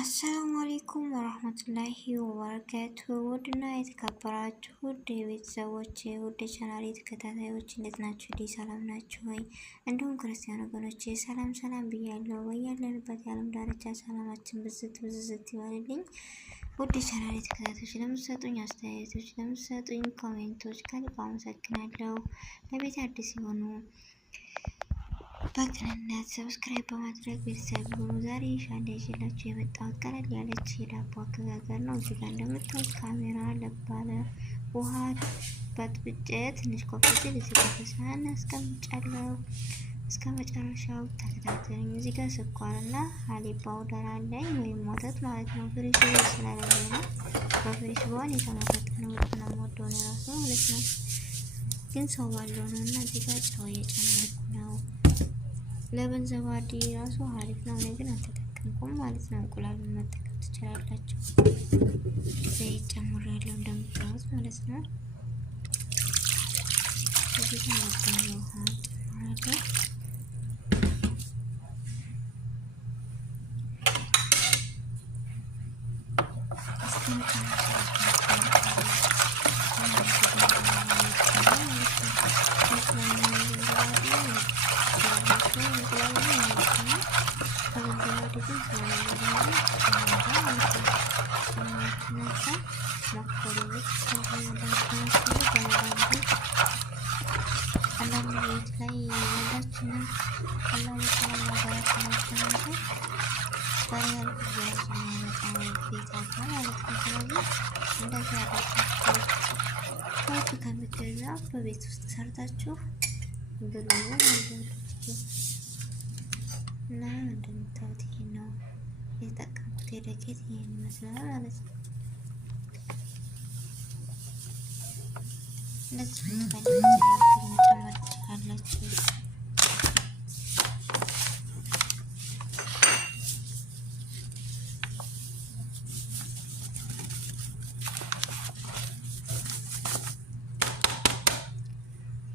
አሰላሙ አለይኩም ወራህመቱላሂ ወበረካቱ። ውድና የተከበራችሁ ውድ ቤተሰቦች ውድ ቻናሌ ተከታታዮች እንዴት ናችሁ? ሰላም ናችሁ ወይ? እንዲሁም ክርስቲያን ወገኖቼ ሰላም ሰላም ብያለሁ። በያለንበት የዓለም ዳርቻ ሰላማችን ብዝት ይበልልኝ። ውድ ቻናሌ ተከታታዮች ለምትሰጡኝ አስተያየቶች፣ ለምትሰጡኝ ኮሜንቶች ከልብ አመሰግናለሁ። ለቤት አዲስ የሆኑ በቅንነት ሰብስክራይብ በማድረግ ቤተሰብ ሁኑ። ዛሬ ይዤላችሁ የመጣሁት ቀለል ያለች የዳቦ አገጋገር ነው። እዚህ ጋር እንደምታዩት ካሜራ ለባለ ውሃ በጥብጬ ትንሽ ኮፍቴ እዚህ ጋር በሳህን አስቀምጫለሁ። እስከ መጨረሻው ተከታተሉኝ። እዚህ ጋር ስኳርና ሀሊብ ፓውደር አለኝ ወይም ወተት ማለት ነው። ፍሬሽ ስለሌለ ነው። በፍሬሽ በሆነ የተመረጠ ነው። በጣም ወደው ነው ራሱ ማለት ነው። ግን ሰው ባለው ነው እና እዚህ ጋር ጨው እየጨመርኩ ነው። ለበን ዘባዲ ራሱ አሪፍ ነው። እኔ ግን አልተጠቀምኩም ማለት ነው። እንቁላሉን መጠቀም ትችላላችሁ። ዘይት ጨምሬያለሁ እንደምታዩት ማለት ነው። እዚህ ጋር መጥተን ውሃ ጨምራለሁ። በቤት ውስጥ ሰርታችሁ ብሉ እና እንደምታዩት ይሄ ነው የተጠቀምኩት። የደቄት ይሄን ይመስላል ማለት ነው። እንደዚህ መጨመር ትችላላችሁ።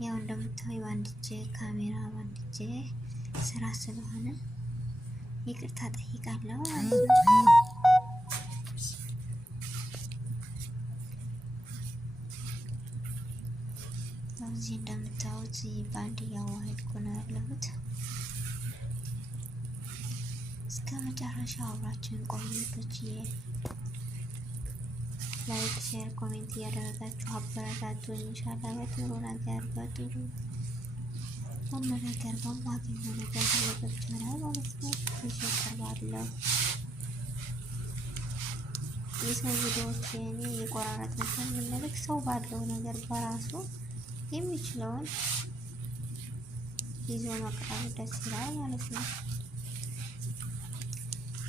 ያው እንደምታዩ በአንድ እጄ ካሜራ በአንድ እጄ ስራ ስለሆነ ይቅርታ ጠይቃለሁ ማለት ነው። እዚህ እንደምታዩት በአንድ እያዋሄድኩ ነው ያለሁት። እስከ መጨረሻ አብራችሁን ቆዩቶች። ላይክ፣ ሼር፣ ኮሜንት እያደረጋችሁ አበረታቱኝ። ኢንሻአላህ በጥሩ ነገር በጥሩ ሁሉ ነገር በማገኘው ነገር ስለገብቻለሁ ማለት ነው። ይቀርባለሁ የሰው ቪዲዮዎች እኔ የቆራረጥ ነገር ምንልክ ሰው ባለው ነገር በራሱ የሚችለውን ይዞ መቅረብ ደስ ይላል ማለት ነው።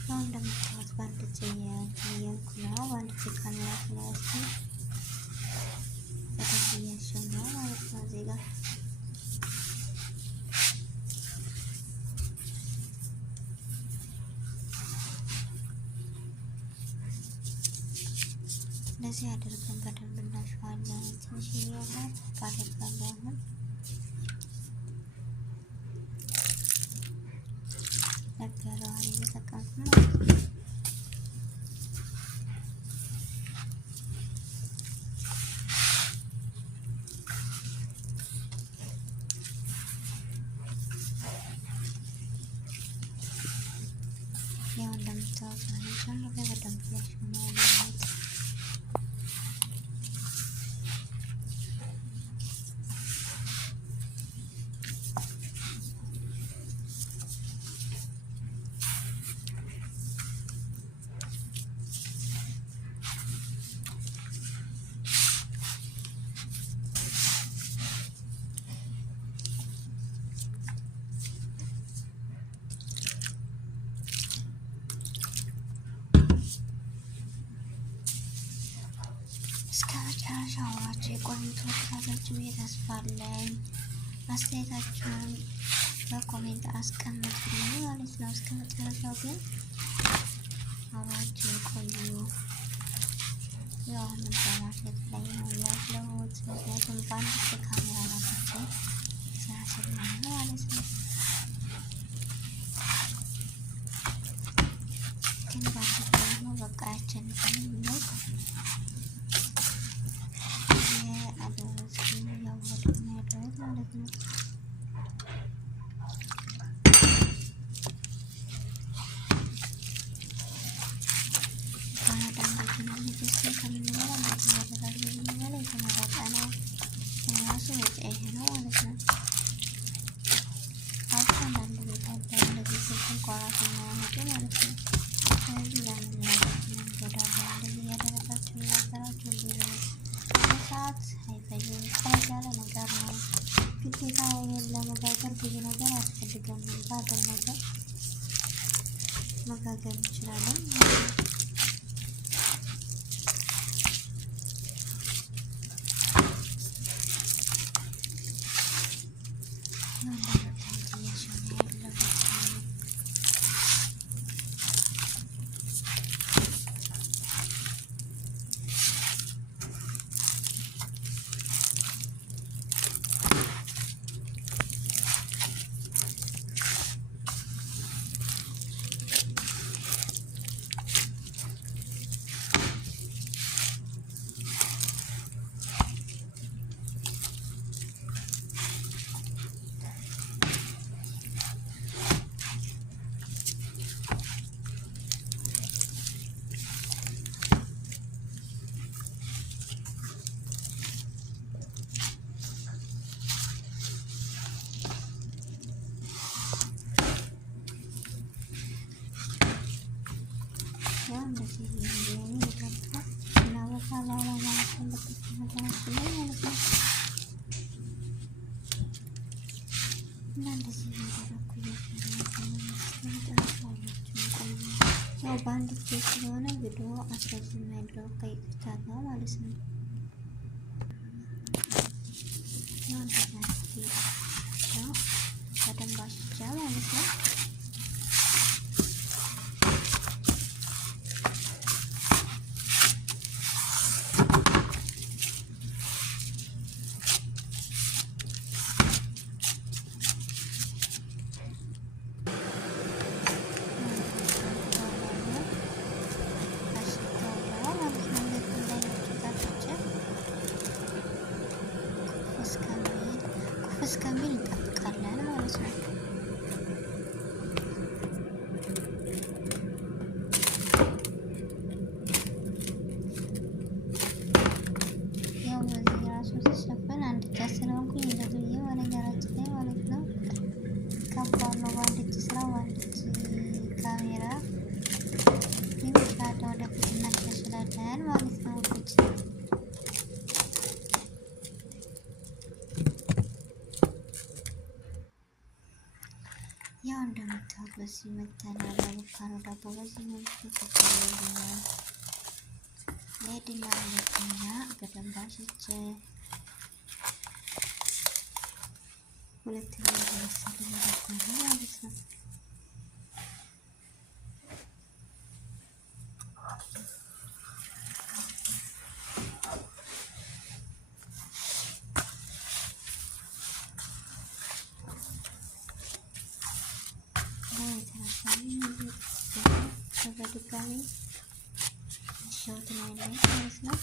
አሁን እንደምታዩት በአንድ እጄ እያልኩ ነው። በአንድ እጄ ካሜራ ስለያዝኩ እያሸው ነው ማለት ነው። እዚህ ጋር እንደዚህ አድርገን በደንብ እናሸዋለን። ትንሽ ይሆናል ባደርጋለሁ አሁን ነገረዋል እየተጠቀምኩ ነው። ያው እንደምታዩት ነው በደንብ ያሸው ነው ያለሁት። እስከ መጨረሻ አብራችሁ የቆዩት ካላችሁ ብዬ ተስፋ አለኝ። አስተያየታችሁን በኮሜንት አስቀምጡልኝ ማለት ነው። እስከ መጨረሻው ግን አብራችሁ የቆዩ። ያው አሁንም በማሸት ላይ ነው ያለሁት፣ ምክንያቱም በአንድ ካሜራ ናቸው ስራ ስለሆነ ማለት ነው። ግን መጋገር እንችላለን። ያው እንደዚህ የሚሆኑ ይደርሳል እና በኋላ ማለት ነው ነገራችን ላይ ማለት ነው። እና እንደዚህ እያደረኩ ያው በአንድ ጊዜ ስለሆነ ቪዲዮ አስረዝም ያለው ከይቅርታ ጋር ማለት ነው። ያው እንደዚህ ያው በደንብ አስቻ ማለት ነው። እስከሚል እንጠብቃለን ማለት ነው። ያው በዚህ ራሱ ሲሸፈን አንድ እጅ ስለሆንኩኝ እንደዚህ ብዬ በነገራችን ላይ ማለት ነው ከባድ ነው። በአንድ እጅ ስራ በአንድ እጅ ካሜራ ይመስላል። ወደፊት እናሻሽላለን ማለት ነው። ያው እንደምታውቁት በዚህ መተናል አቮካዶ ዳቦ በዚህ መልኩ ተቀርቧል። ለዲና ሁለተኛ በደንብ አሽቼ ሁለተኛ ለምሳሌ ማለት ነው። በድጋሚ ሻውት ነው ማለት ነው።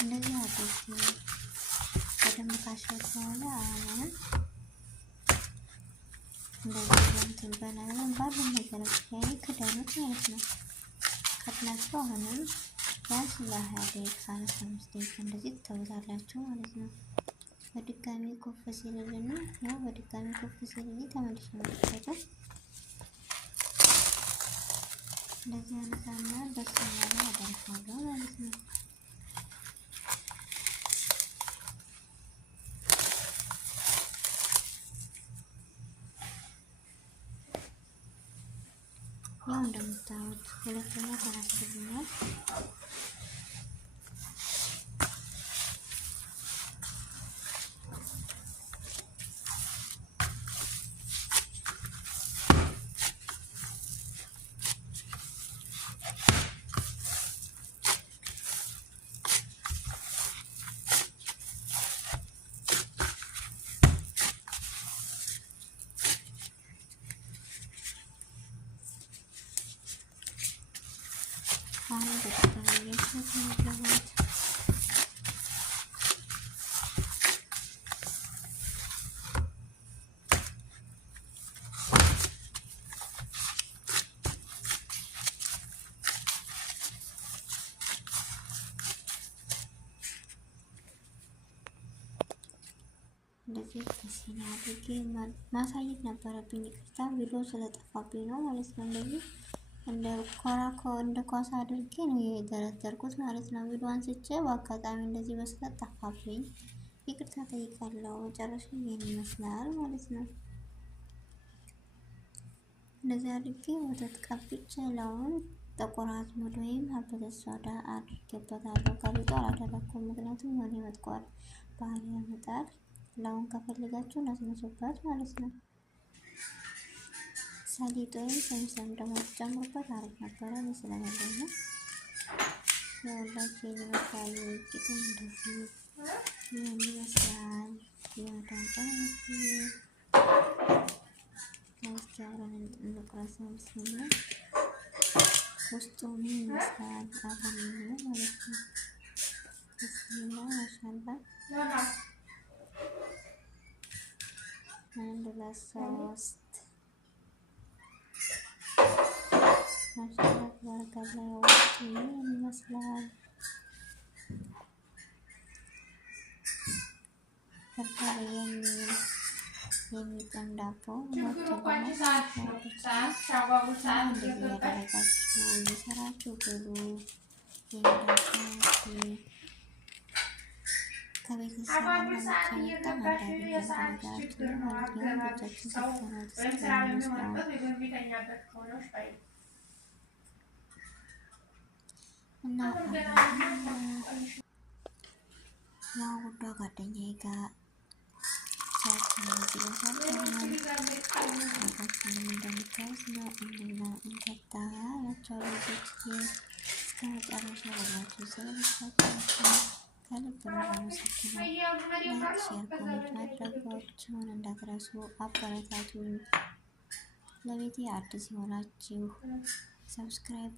እንደዚህ አድርጌ በደንብ ካሸሁት በኋላ አሁን እንደዚህ እንትን በላለን ባሉን ነገሮች ላይ ክዳኖች ማለት ነው። ከድናችሁ አሁንም ቢያንስ ለ20 ደቂቃ 15 ደቂቃ እንደዚህ ትተውታላችሁ ማለት ነው። በድጋሚ ኮፍ ሲልልና ያው በድጋሚ ኮፍ ሲልኝ ተመልሼ መጥቻለሁ። እንደዚህ አነሳና በስመ አብ አደርጋለሁ ማለት ነው። ያው እንደምታዩት ሁለተኛ ተናስተኛል። አሁን በድጋሚ ያስፈልጋል። እንደዚህ እንደዚህ በሲኒ አድርጌ ማሳየት ነበረብኝ። ይቅርታ ቪዲዮ ስለጠፋብኝ ነው ማለት ነው። እንደዚህ እንደ ኳስ አድርጌ ነው የደረደርኩት ማለት ነው። ቪዲዮ አንስቼ በአጋጣሚ እንደዚህ በስለት ጠፋብኝ። ይቅርታ ጠይቃለሁ። መጨረሻ ይሄን ይመስላል ማለት ነው። እንደዚህ አድርጌ ወተት ቀብቼ ለውን ጥቁር አዝሙድ ወይም ሀበተ ሶዳ አድርጌበታለሁ። ከሊጡ አላደረኩም፣ ምክንያቱም የሆነ መጥቆር ባህሪ ያመጣል። ለውን ከፈለጋችሁ ነስነሱበት ማለት ነው። ሰሊጥ ወይም ሰምሰም ደግሞ ጨምሩበት አሪፍ ነበረ። ስለሌለኝ ነው። የሁላችሁ ይመስላል። ቂጡ እንደዚህ ይህን ይመስላል። የመዳንቀን እስኪ አብረን እንቁረሰው። ብስሚላ ውስጡ ምን ይመስላል አብረን ማለት ነው። ብስሚላ ማሻአላ። አንድ ሁለት ሶስት ማሻአላ ተባረከላ። ውስጡ ምን ይመስላል ፍርፍር የሚጥም ዳቦ እንደዚህ ያደረጋችሁ እየሰራችሁ ብሉ። ከቤተሰብ ለመቻ አንዳንድ ነገራችን ማለት ነው። ልጆቻችን ሰጥተናል እና ያው ውዷ ጓደኛዬ ጋር እንደምታዩት ነው። እንብላ እንጠጣ ያላቸው ልጆች እስከ መጨረሻ ያላችሁ ስለምታችሁ ከልብ ነው አመሰግናለሁ። ላይክ፣ ሼር፣ ኮሜንት ማድረጋችሁን እንዳትረሱ። አበረታቱኝ። ለቤቴ አዲስ የሆናችሁ ሰብስክራይብ